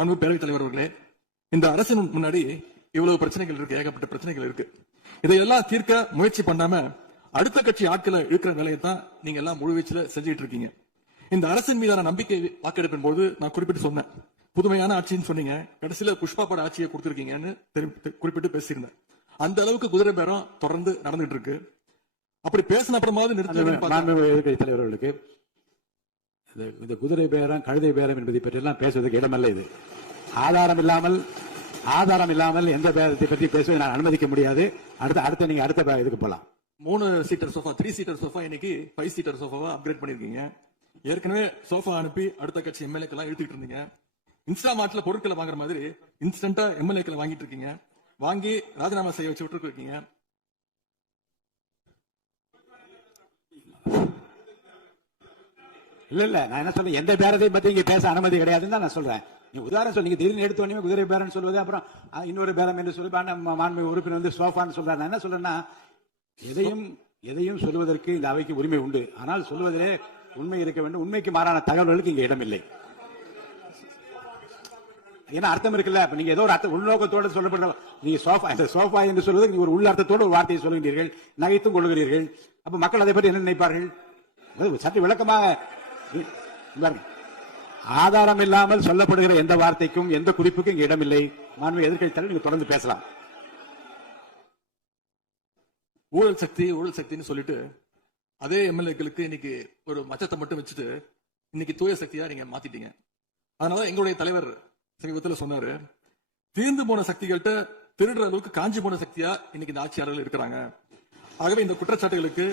அன்பு பேரவைத் தலைவர் அவர்களே, இந்த அரசின் முன்னாடி இவ்வளவு பிரச்சனைகள் இருக்கு, ஏகப்பட்ட பிரச்சனைகள் இருக்கு. இதையெல்லாம் தீர்க்க முயற்சி பண்ணாம அடுத்த கட்சி ஆட்களை இழுக்கிற வேலையை தான் நீங்க எல்லாம் முழுவீச்சுல செஞ்சுட்டு இருக்கீங்க. இந்த அரசின் மீதான நம்பிக்கை வாக்கெடுப்பின் போது நான் குறிப்பிட்டு சொன்னேன், புதுமையான ஆட்சின்னு சொன்னீங்க, கடைசியில புஷ்பா பட ஆட்சியை கொடுத்திருக்கீங்கன்னு குறிப்பிட்டு பேசியிருந்தேன். அந்த அளவுக்கு குதிரை பேரம் தொடர்ந்து நடந்துட்டு இருக்கு. அப்படி பேசின அப்புறமாவது நிறுத்த தலைவர்களுக்கு இந்த குதிரை பேரம் கழுதை பேரம் என்பதை பற்றி எல்லாம் பேசுவதற்கு இடமல்ல. இது ஆதாரம் இல்லாமல் எந்த பேரத்தை பற்றி பேசுவதை நான் அனுமதிக்க முடியாது. அடுத்த நீங்க அடுத்த இதுக்கு போலாம். 3 சீட்டர் சோஃபா 3 சீட்டர் சோஃபா இன்னைக்கு 5 சீட்டர் சோஃபாவா அப்கிரேட் பண்ணிருக்கீங்க. ஏற்கனவே சோஃபா அனுப்பி அடுத்த கட்சி எம்எல்ஏக்கெல்லாம் இழுத்துட்டு இருந்தீங்க. இன்ஸ்டாமார்ட்ல பொருட்களை வாங்குற மாதிரி இன்ஸ்டன்டா எம்எல்ஏக்களை வாங்கிட்டு இருக்கீங்க. வாங்கி ராஜினாமா செய்ய வச்சு விட்டு இருக்கீங்க. இல்ல நான் என்ன சொல்றேன், எந்த பேரத்தையும் பத்தி இங்க பேச அனுமதி கிடையாதுன்னு தான் நான் சொல்றேன். நீங்க உதாரணம் சொல்லுங்க, திடீர்னு எடுத்தோடனே குதிரை பேரம் சொல்லுவது, அப்புறம் இன்னொரு பேரம் என்று சொல்லி மாண்பு உறுப்பினர் வந்து சோஃபான்னு சொல்றாரு. நான் என்ன சொல்றேன்னா, எதையும் சொல்வதற்கு இந்த அவைக்கு உரிமை உண்டு. ஆனால் சொல்வதிலே உண்மை இருக்க வேண்டும். உண்மைக்கு மாறான தகவல்களுக்கு இங்க இடமில்லை. ஏன்னா அர்த்தம் இருக்குல்ல. நீங்க ஏதோ ஒரு அர்த்தம் உள்நோக்கத்தோடு சொல்லப்படுற நீங்க சோஃபா என்று சொல்வதற்கு நீங்க ஒரு உள்ள அர்த்தத்தோடு ஒரு வார்த்தையை சொல்லுகிறீர்கள், நகைத்தும் கொள்ளுகிறீர்கள். அப்ப மக்கள் அதை பற்றி என்ன நினைப்பார்கள்? சற்று விளக்கமாக ஆதாரம் இல்லாமல் சொல்லப்படுகிற எந்த வார்த்தைக்கும் எந்த குறிப்புக்கும் இங்க இடமில்லை. மாண்பு எதிர்க்கட்சி தலைவர் நீங்க தொடர்ந்து பேசலாம். ஊழல் சக்தின்னு சொல்லிட்டு அதே எம்எல்ஏக்களுக்கு இன்னைக்கு ஒரு மச்சத்தை மட்டும் வச்சுட்டு இன்னைக்கு தூய சக்தியா நீங்க மாத்திட்டீங்க. அதனால எங்களுடைய தலைவர் சமீபத்தில் சொன்னாரு, தீர்ந்து போன சக்திகள்கிட்ட திருடுற அளவுக்கு காஞ்சி போன சக்தியா இன்னைக்கு இந்த ஆட்சியாளர்கள் இருக்கிறாங்க. ஆகவே இந்த குற்றச்சாட்டுகளுக்கு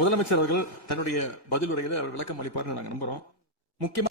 முதலமைச்சர் அவர்கள் தன்னுடைய பதிலுரையில அவர் விளக்கம் அளிப்பார்னு நாங்க நம்புறோம். முக்கியமா